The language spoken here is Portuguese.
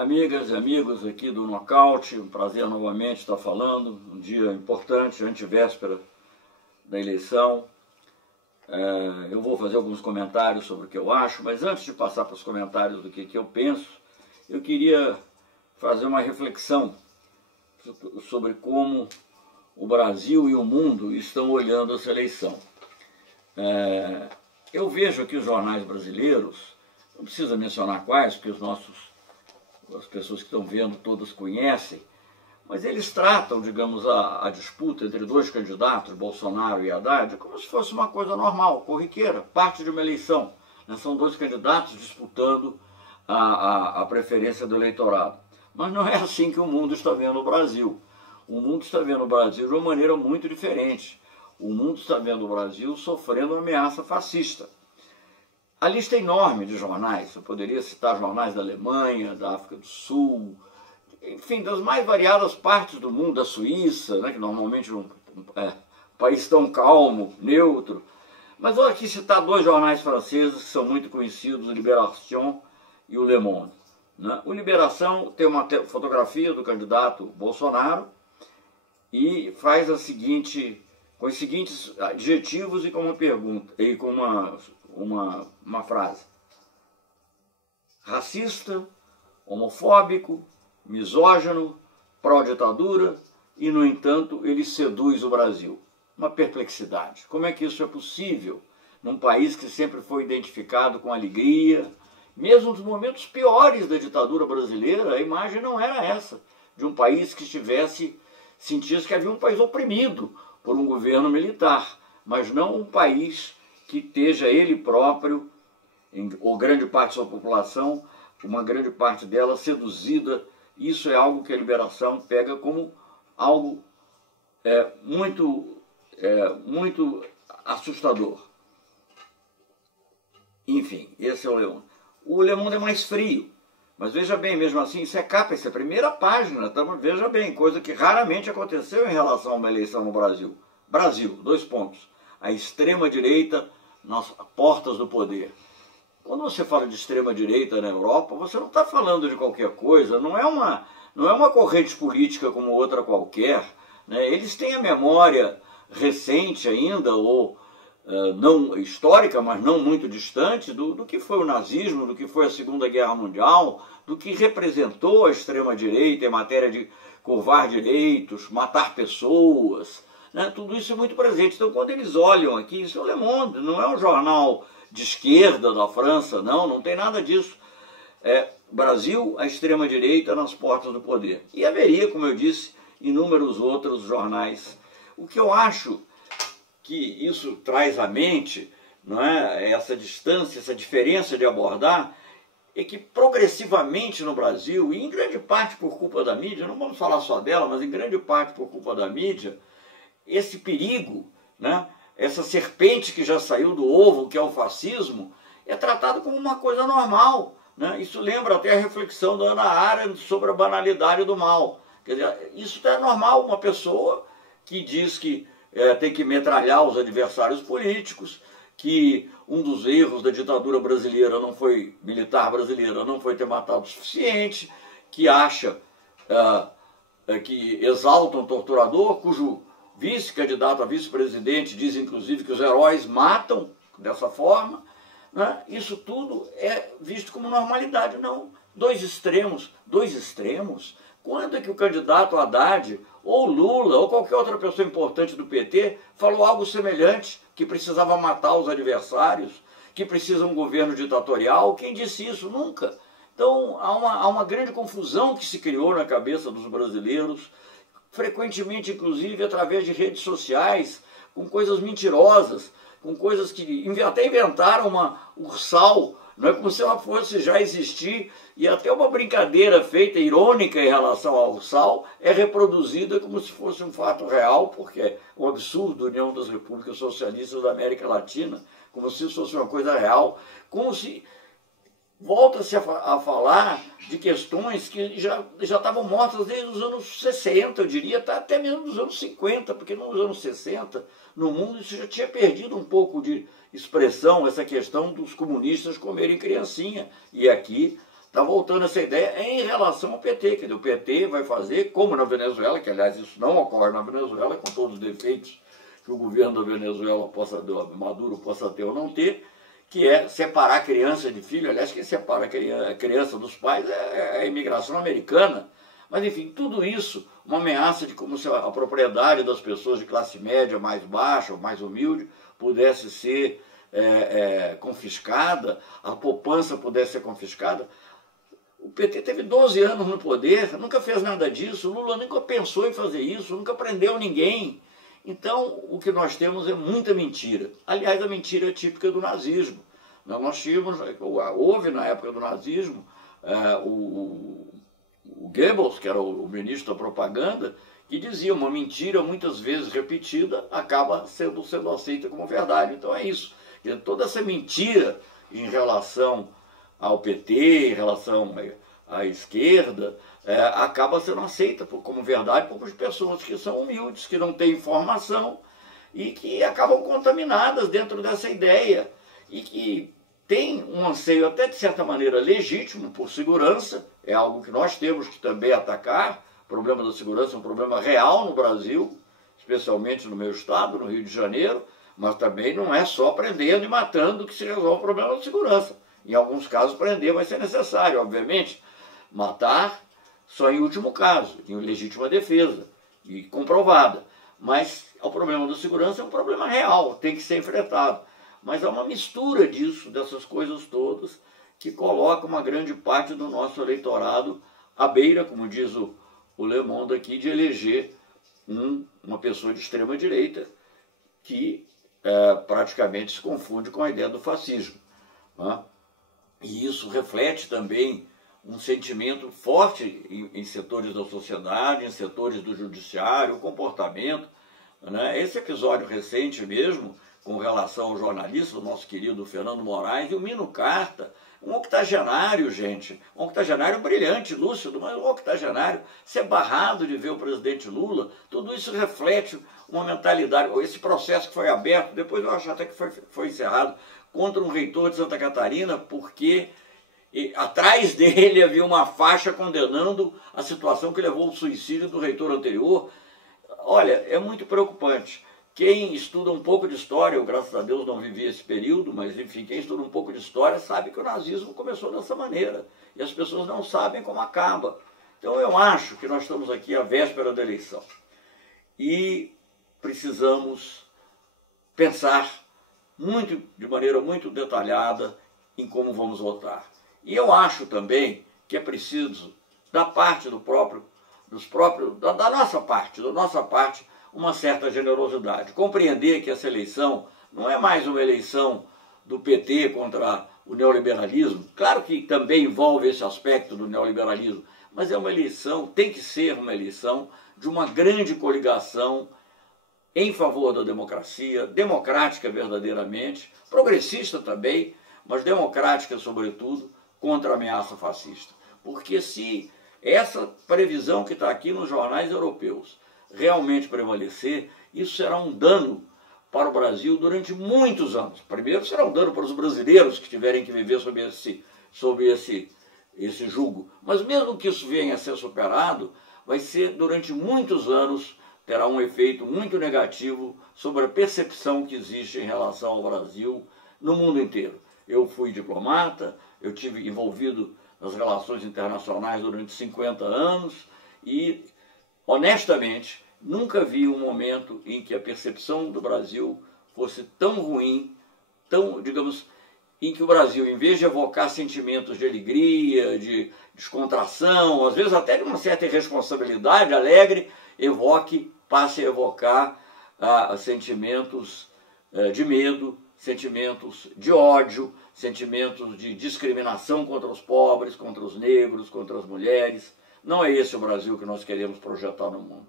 Amigas e amigos aqui do Nocaute, um prazer novamente estar falando, um dia importante, antevéspera da eleição. Eu vou fazer alguns comentários sobre o que eu acho, mas antes de passar para os comentários do que eu penso, eu queria fazer uma reflexão sobre como o Brasil e o mundo estão olhando essa eleição. Eu vejo aqui os jornais brasileiros, não precisa mencionar quais, porque as pessoas que estão vendo todas conhecem, mas eles tratam, digamos, a disputa entre dois candidatos, Bolsonaro e Haddad, como se fosse uma coisa normal, corriqueira, parte de uma eleição. São dois candidatos disputando a preferência do eleitorado. Mas não é assim que o mundo está vendo o Brasil. O mundo está vendo o Brasil de uma maneira muito diferente. O mundo está vendo o Brasil sofrendo uma ameaça fascista. A lista é enorme de jornais, eu poderia citar jornais da Alemanha, da África do Sul, enfim, das mais variadas partes do mundo, da Suíça, né, que normalmente é um país tão calmo, neutro. Mas vou aqui citar dois jornais franceses que são muito conhecidos, o Libération e o Le Monde. Né? O Libération tem uma fotografia do candidato Bolsonaro e faz com os seguintes adjetivos e com uma pergunta, e com uma frase: racista, homofóbico, misógino, pró-ditadura e, no entanto, ele seduz o Brasil. Uma perplexidade. Como é que isso é possível num país que sempre foi identificado com alegria? Mesmo nos momentos piores da ditadura brasileira, a imagem não era essa, de um país que sentisse que havia um país oprimido por um governo militar, mas não um país que esteja ele próprio, ou grande parte da sua população, uma grande parte dela seduzida. Isso é algo que a Liberação pega como algo muito assustador. Enfim, esse é o Le Monde. O Le Monde é mais frio, mas veja bem, mesmo assim, isso é capa, isso é a primeira página, então, veja bem, coisa que raramente aconteceu em relação a uma eleição no Brasil. Brasil, 2 pontos. A extrema-direita nas portas do poder. Quando você fala de extrema-direita na Europa, você não está falando de qualquer coisa, não é uma corrente política como outra qualquer. Né? Eles têm a memória recente ainda, ou não histórica, mas não muito distante, do que foi o nazismo, do que foi a Segunda Guerra Mundial, do que representou a extrema-direita em matéria de curvar direitos, matar pessoas. Né? Tudo isso é muito presente. Então, quando eles olham aqui, isso é o Le Monde, não é um jornal de esquerda da França, não tem nada disso. Brasil, a extrema-direita nas portas do poder. E haveria, como eu disse, inúmeros outros jornais. O que eu acho que isso traz à mente, não é? Essa distância, essa diferença de abordar, é que progressivamente no Brasil, e em grande parte por culpa da mídia, não vamos falar só dela, mas em grande parte por culpa da mídia, esse perigo, né, essa serpente que já saiu do ovo, que é o fascismo, é tratado como uma coisa normal. Né? Isso lembra até a reflexão da Hannah Arendt sobre a banalidade do mal. Quer dizer, isso é normal, uma pessoa que diz que tem que metralhar os adversários políticos, que um dos erros da ditadura brasileira militar brasileira, não foi ter matado o suficiente, que acha que exalta um torturador, cujo vice-candidato a vice-presidente diz, inclusive, que os heróis matam dessa forma. Né? Isso tudo é visto como normalidade. Não, dois extremos. Quando é que o candidato Haddad, ou Lula, ou qualquer outra pessoa importante do PT, falou algo semelhante, que precisava matar os adversários, que precisa um governo ditatorial? Quem disse isso? Nunca. Então, há uma grande confusão que se criou na cabeça dos brasileiros, frequentemente, inclusive, através de redes sociais, com coisas mentirosas, com coisas que até inventaram uma ursal, não é como se ela fosse já existir, e até uma brincadeira feita, irônica em relação ao ursal, é reproduzida como se fosse um fato real, porque é um absurdo a União das Repúblicas Socialistas da América Latina, como se isso fosse uma coisa real, como se volta-se a falar de questões que já estavam mortas desde os anos 60, eu diria, até mesmo nos anos 50, porque nos anos 60, no mundo, isso já tinha perdido um pouco de expressão, essa questão dos comunistas comerem criancinha. E aqui está voltando essa ideia em relação ao PT, que o PT vai fazer, como na Venezuela, que aliás isso não ocorre na Venezuela, com todos os defeitos que o governo da Venezuela Maduro possa ter ou não ter, que é separar criança de filho. Aliás, quem separa a criança dos pais é a imigração americana. Mas, enfim, tudo isso, uma ameaça de como se a propriedade das pessoas de classe média mais baixa ou mais humilde pudesse ser confiscada, a poupança pudesse ser confiscada. O PT teve 12 anos no poder, nunca fez nada disso, o Lula nunca pensou em fazer isso, nunca prendeu ninguém. Então, o que nós temos é muita mentira. Aliás, a mentira é típica do nazismo. Nós tínhamos, houve na época do nazismo, o Goebbels, que era o ministro da propaganda, que dizia uma mentira muitas vezes repetida acaba sendo aceita como verdade. Então é isso. Toda essa mentira em relação ao PT, em relação à esquerda, acaba sendo aceita como verdade por pessoas que são humildes, que não têm informação e que acabam contaminadas dentro dessa ideia e que tem um anseio até de certa maneira legítimo por segurança, é algo que nós temos que também atacar. O problema da segurança é um problema real no Brasil, especialmente no meu estado, no Rio de Janeiro, mas também não é só prendendo e matando que se resolve o problema da segurança. Em alguns casos, prender vai ser necessário, obviamente. Matar só em último caso, em legítima defesa e comprovada. Mas o problema da segurança é um problema real, tem que ser enfrentado. Mas há uma mistura disso, dessas coisas todas, que coloca uma grande parte do nosso eleitorado à beira, como diz o Le Monde aqui, de eleger uma pessoa de extrema direita que praticamente se confunde com a ideia do fascismo. Né? E isso reflete também um sentimento forte em setores da sociedade, em setores do judiciário, o comportamento. Né? Esse episódio recente mesmo, com relação ao jornalista, o nosso querido Fernando Moraes, e o Mino Carta, um octogenário, gente, um octogenário brilhante, lúcido, mas um octogenário, ser barrado de ver o presidente Lula, tudo isso reflete uma mentalidade, esse processo que foi aberto, depois eu acho até que foi encerrado, contra um reitor de Santa Catarina, porque atrás dele havia uma faixa condenando a situação que levou ao suicídio do reitor anterior. Olha, é muito preocupante. Quem estuda um pouco de história, eu graças a Deus não vivi esse período, mas enfim, quem estuda um pouco de história sabe que o nazismo começou dessa maneira, e as pessoas não sabem como acaba. Então eu acho que nós estamos aqui à véspera da eleição, e precisamos pensar de maneira muito detalhada em como vamos votar. E eu acho também que é preciso, da nossa parte, uma certa generosidade. Compreender que essa eleição não é mais uma eleição do PT contra o neoliberalismo. Claro que também envolve esse aspecto do neoliberalismo, mas é uma eleição, tem que ser uma eleição de uma grande coligação em favor da democracia, democrática verdadeiramente, progressista também, mas democrática sobretudo, contra a ameaça fascista. Porque se essa previsão que está aqui nos jornais europeus realmente prevalecer, isso será um dano para o Brasil durante muitos anos. Primeiro será um dano para os brasileiros que tiverem que viver sob esse jugo. Mas mesmo que isso venha a ser superado, vai ser durante muitos anos, terá um efeito muito negativo sobre a percepção que existe em relação ao Brasil no mundo inteiro. Eu fui diplomata, eu tive envolvido nas relações internacionais durante 50 anos e, honestamente, nunca vi um momento em que a percepção do Brasil fosse tão ruim, tão, digamos, em que o Brasil, em vez de evocar sentimentos de alegria, de descontração, às vezes até de uma certa irresponsabilidade alegre, passe a evocar sentimentos de medo, sentimentos de ódio, sentimentos de discriminação contra os pobres, contra os negros, contra as mulheres. Não é esse o Brasil que nós queremos projetar no mundo.